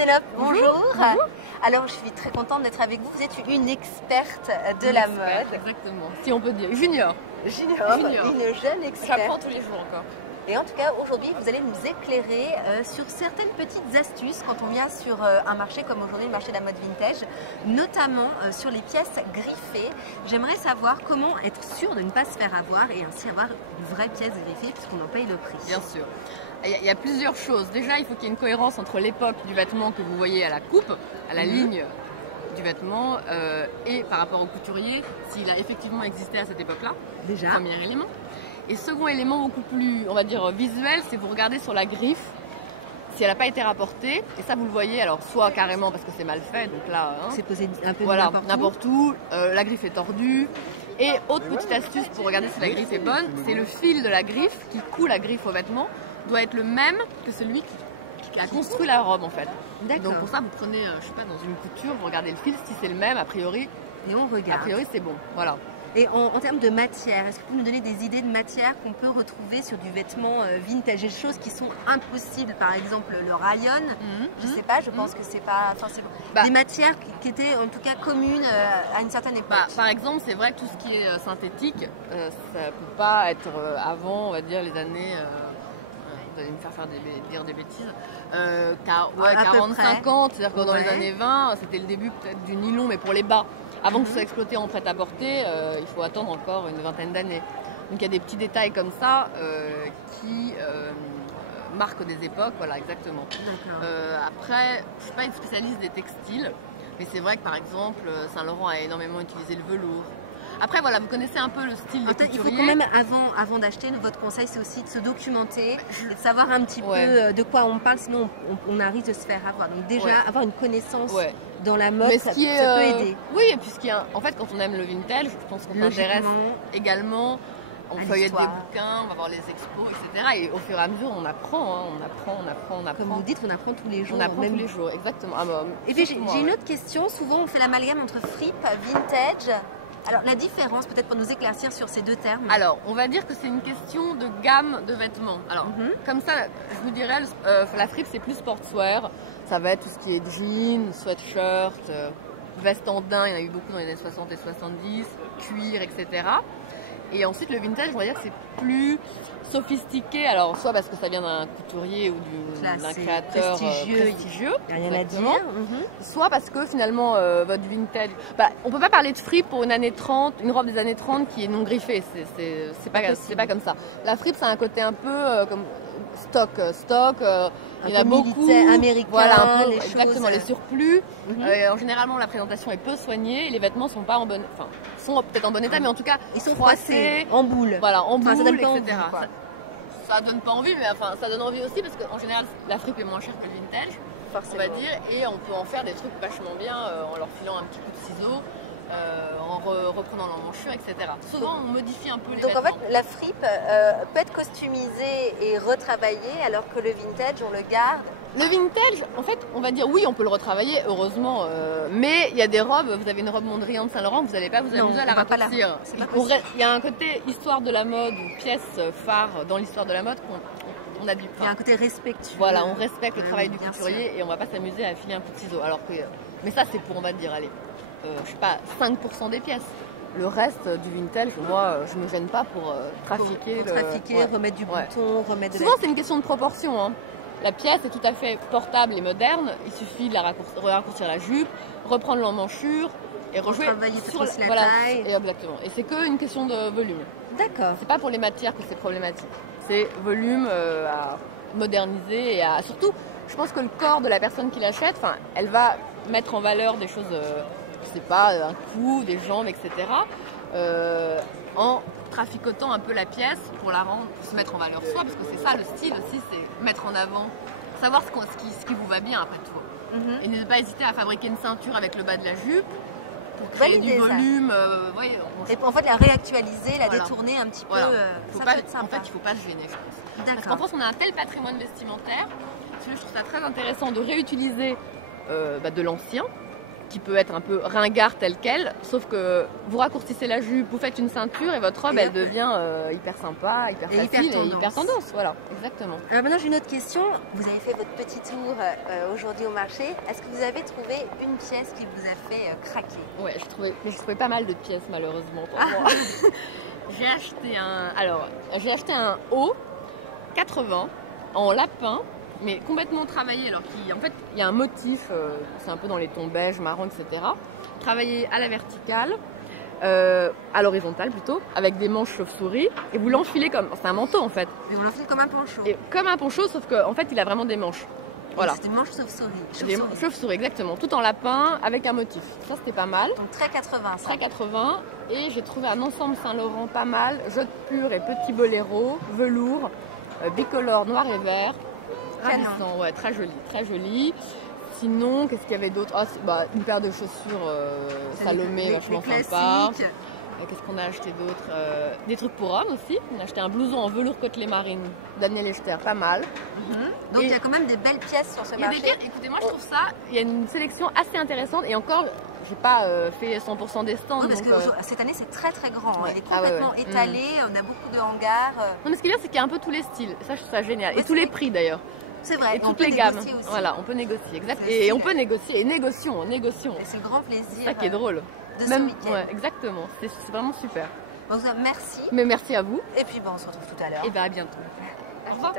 Pénélope, bonjour. Bonjour. Alors je suis très contente d'être avec vous. Vous êtes une experte de la mode. Exactement, si on peut dire. Junior. Junior. Une jeune experte. J'apprends tous les jours encore. Et en tout cas, aujourd'hui, vous allez nous éclairer sur certaines petites astuces quand on vient sur un marché comme aujourd'hui, le marché de la mode vintage, notamment sur les pièces griffées. J'aimerais savoir comment être sûr de ne pas se faire avoir et ainsi avoir une vraie pièce griffée puisqu'on en paye le prix. Bien sûr. Il y a plusieurs choses. Déjà, il faut qu'il y ait une cohérence entre l'époque du vêtement que vous voyez à la coupe, à la ligne du vêtement, et par rapport au couturier, s'il a effectivement existé à cette époque-là. Déjà. Premier élément. Et second élément beaucoup plus, on va dire, visuel, c'est vous regardez sur la griffe, si elle n'a pas été rapportée, et ça vous le voyez, alors soit carrément parce que c'est mal fait, donc là, c'est posé un peu voilà, n'importe où, la griffe est tordue. Et autre petite astuce pour regarder si la griffe est bonne, c'est le fil de la griffe qui coud la griffe au vêtement doit être le même que celui qui a construit la robe en fait. Donc pour ça vous prenez, je sais pas, dans une couture, vous regardez le fil, si c'est le même, a priori, et on regarde. A priori c'est bon, voilà. Et en termes de matière, est-ce que vous pouvez nous donner des idées de matière qu'on peut retrouver sur du vêtement vintage? Des choses qui sont impossibles, par exemple le rayon, je sais pas, je pense que c'est pas forcément... des matières qui étaient en tout cas communes à une certaine époque. Par exemple, c'est vrai que tout ce qui est synthétique, ça peut pas être avant, on va dire, les années... vous allez me faire dire des bêtises, 40-50, c'est-à-dire que dans les années 20, c'était le début peut-être du nylon, mais pour les bas. Avant que ce soit exploité en prêt-à-porter, il faut attendre encore une vingtaine d'années. Donc il y a des petits détails comme ça qui marquent des époques, voilà, exactement. Après, je ne suis pas une spécialiste des textiles, mais c'est vrai que par exemple, Saint-Laurent a énormément utilisé le velours. Après, voilà, vous connaissez un peu le style des couturiers. Il faut quand même, avant d'acheter, votre conseil, c'est aussi de se documenter, de savoir un petit peu de quoi on parle, sinon on arrive de se faire avoir. Donc déjà, avoir une connaissance dans la mode, ça peut aider. Oui, et puis en fait, quand on aime le vintage, je pense qu'on s'intéresse également. On feuillette des bouquins, on va voir les expos, etc. Et au fur et à mesure, on apprend, on apprend. Comme vous dites, on apprend tous les jours. On apprend tous les jours, exactement. Et puis j'ai une autre question. Souvent, on fait l'amalgame entre fripe, vintage. Alors la différence, peut-être pour nous éclaircir sur ces deux termes. Alors, on va dire que c'est une question de gamme de vêtements. Alors, comme ça, je vous dirais, la fripe c'est plus sportswear. Ça va être tout ce qui est jeans, sweatshirt, veste en daim, il y en a eu beaucoup dans les années 60 et 70, cuir, etc. Et ensuite, le vintage, on va dire que c'est plus sophistiqué. Alors, soit parce que ça vient d'un couturier ou d'un créateur prestigieux, rien à dire. Soit parce que finalement, votre vintage... on peut pas parler de fripe pour une année 30, une robe des années 30 qui est non griffée. C'est pas comme ça. La fripe, c'est un côté un peu comme stock. Il y en a beaucoup. Américain, voilà, les exactement, choses... les surplus. Généralement, la présentation est peu soignée. Les vêtements sont pas en bonne... Enfin, sont peut-être en bon état, mais en tout cas, ils sont froissés, en boule. Voilà, en boule, ça donne pas etc. Envie, ça donne pas envie, mais enfin, ça donne envie aussi parce qu'en général, la fripe est moins chère que le vintage, on va dire, et on peut en faire des trucs vachement bien en leur filant un petit coup de ciseau, en reprenant l'emmanchure, etc. Souvent, on modifie un peu les vêtements. Donc en fait, la fripe peut être customisée et retravaillée, alors que le vintage, on le garde. Le vintage, en fait, on va dire oui, on peut le retravailler, heureusement, mais il y a des robes, vous avez une robe Mondrian de Saint-Laurent, vous n'allez pas vous amuser à la raccourcir. Il y a un côté histoire de la mode, ou pièce phare dans l'histoire de la mode qu'on a du pain. Il y a un côté respectueux. Voilà, on respecte le travail du couturier et on ne va pas s'amuser à filer un coup de ciseau. Alors que, mais ça, c'est pour, on va dire, allez, je sais pas, 5% des pièces. Le reste du vintage, moi, je me gêne pas pour trafiquer. Remettre du bouton, remettre de Souvent, c'est une question de proportion, hein. La pièce est tout à fait portable et moderne. Il suffit de raccourcir la jupe, reprendre l'emmanchure et rejouer sur la taille. Exactement. Et c'est qu'une question de volume. D'accord. C'est pas pour les matières que c'est problématique. C'est volume à moderniser et à surtout. Je pense que le corps de la personne qui l'achète, elle va mettre en valeur des choses, je sais pas, un cou, des jambes, etc. En traficotant un peu la pièce pour la rendre, pour se mettre en valeur soi, parce que c'est ça le style aussi, c'est mettre en avant, savoir ce qui vous va bien après tout. Et ne pas hésiter à fabriquer une ceinture avec le bas de la jupe pour créer du volume. Et en fait, la réactualiser, la détourner un petit peu, ça peut être sympa. En fait, il ne faut pas se gêner, je pense. Parce qu'en France, on a un tel patrimoine vestimentaire, je trouve ça très intéressant de réutiliser de l'ancien, qui peut être un peu ringard telle qu'elle, sauf que vous raccourcissez la jupe, vous faites une ceinture et votre robe elle devient hyper sympa, hyper facile et hyper tendance. Voilà, exactement. Alors maintenant j'ai une autre question. Vous avez fait votre petit tour aujourd'hui au marché. Est-ce que vous avez trouvé une pièce qui vous a fait craquer? Ouais, j'ai trouvé pas mal de pièces malheureusement pour moi. J'ai acheté un haut 80 en lapin, mais complètement travaillé, alors qu'en fait il y a un motif, c'est un peu dans les tons beige, marron, etc. Travaillé à la verticale, à l'horizontale plutôt, avec des manches chauve-souris, et vous l'enfilez comme, c'est un manteau en fait. Et on l'enfile comme un poncho. Et comme un poncho, sauf qu'en fait il a vraiment des manches. Voilà. C'est des manches chauve-souris. Chauve-souris, exactement, tout en lapin avec un motif. Ça c'était pas mal. Donc très 80 ça. Très 80, et j'ai trouvé un ensemble Saint-Laurent pas mal, jute pure et petit boléro, velours, bicolore noir et vert. Ravissant, ouais, très joli, très joli. Sinon, qu'est-ce qu'il y avait d'autre? Une paire de chaussures Salomé, vachement sympa. Qu'est-ce qu'on a acheté d'autre? Des trucs pour hommes aussi. On a acheté un blouson en velours côtelé marine, Daniel Echter, pas mal. Donc il y a quand même des belles pièces sur ce marché. Écoutez, moi je trouve ça, il y a une sélection assez intéressante, et encore, j'ai pas fait 100% des stands. Oui, parce que cette année c'est très très grand, il est complètement étalé, on a beaucoup de hangars. Non, mais ce qui est bien, c'est qu'il y a un peu tous les styles, ça je trouve ça génial, et tous les prix d'ailleurs. C'est vrai, et toutes les gammes. Voilà, on peut négocier, exact. Et on peut négocier, et négocions. Et c'est le grand plaisir. C'est ça qui est drôle. De ce week-end. Ouais, exactement, c'est vraiment super. Bon, merci. Mais merci à vous. Et puis on se retrouve tout à l'heure. Et à bientôt. Au revoir.